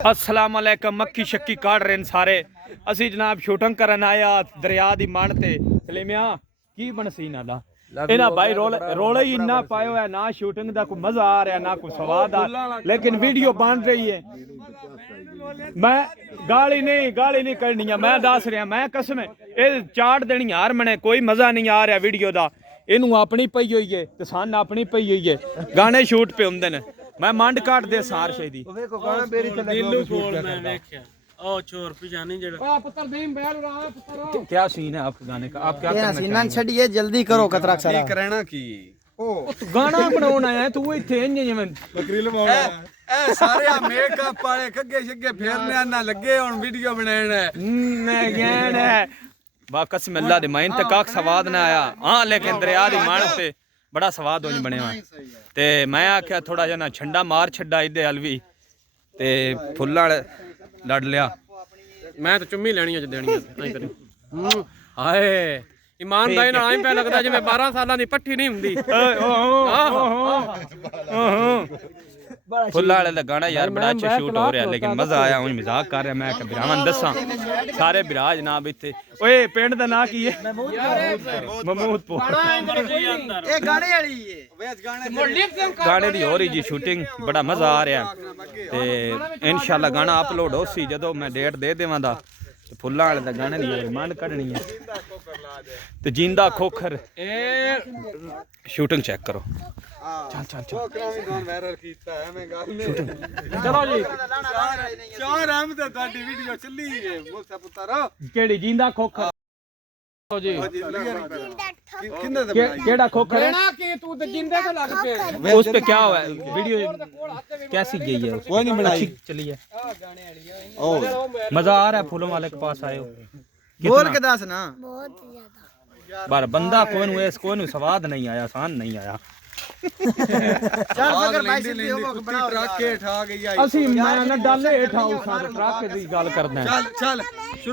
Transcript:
अस्सलाम वालेकुम। मक्की शक्की काट रहे सारे। असी जनाब शूटिंग करन आया दरिया दी मंड ते सलेमिया की बनसी ना दा इना भाई रोले ही इन्ना पायो है ना शूटिंग दा कोई मजा आ रहा ना कोई स्वाद आ, लेकिन वीडियो बन रही है। मैं गाली नहीं करनी है, मैं दस रहा मैं कसम ये चाट देनी यार मने कोई मजा नहीं आ रहा वीडियो दा। इनू अपनी पई हुई है ते सन अपनी पई हुई है, गाने शूट पे होंदे ने। मैं मंड काट दे सार शे दी क्या सीन है आपके गाने का? आप क्या करना छड़िए जल्दी करो कतरा सारा करना की गाना बनाना है तू इथे जिवें बकरी लवाउणा ए सारे मेकअप वाले कग्गे शग्गे फेरने ना लगे हुन वीडियो बनाना मैं गैन है बाकस में अल्लाह दे मैं ते काक स्वाद ना आया। हां लेकिन दरिया दी माण ते बड़ा स्वाद होनी बने हुआ ते मैं आख्या थोड़ा जना छंडा मार छड्डा इदे अलवी ते फुल्लां लड़ लिया। मैं तो चुम्मी लेनी अज देनी ऐ करी हाय ईमानदारी नाल आई पे लगदा जिवें 12 सालां दी पट्ठी नहीं हुंदी। फुल्ला वाले दा गाना यार बड़ा अच्छा शूट हो रहा है, लेकिन मजा आया। हूं मजाक कर रहा मैं कि बिरावन दसा सारे बिराज जनाब इत्थे। ओए पिंड दा नाम की है? महमूदपुर। ये गाने वाली है गाने दी हो रही जी शूटिंग, बड़ा मजा आ रहा ते इंशाल्लाह गाना अपलोड हो सी जदों मैं डेट दे देवां दा ते फुल्ला वाले दा गाने दी मन कढनी है ते जिंदा खोखर शूटिंग चेक करो। चल चल चल वायरल कीता है मैं गल चलो जी चार हम ते ਤੁਹਾਡੀ ਵੀਡੀਓ ਚੱਲੀ ਹੈ ਮੁੱਸਾ ਪੁੱਤਰ केड़ी जिंदा खोखर जी ਕਿੰਨੇ ਦਾ केड़ा खोखर है? कि तू ते जिंदे तो लग पे उस पे क्या हुआ है? वीडियो कैसी गई है? कोई नहीं बनाई चली है, ओ मजा आ रहा है। फूलों वाले के पास आए हो बोल के दस ना बार बंदा कोई स्वाद नहीं आया, आसान नहीं आया। चल अगर भाई से ट्रक के ठा गई ਅਸੀਂ ਮੈਂ ਨਾ ਡਾਲੇ ਹੇਠਾਂ ਉਸਾਂ ਟਰੱਕ ਦੀ ਗੱਲ ਕਰਦਾ। चल चल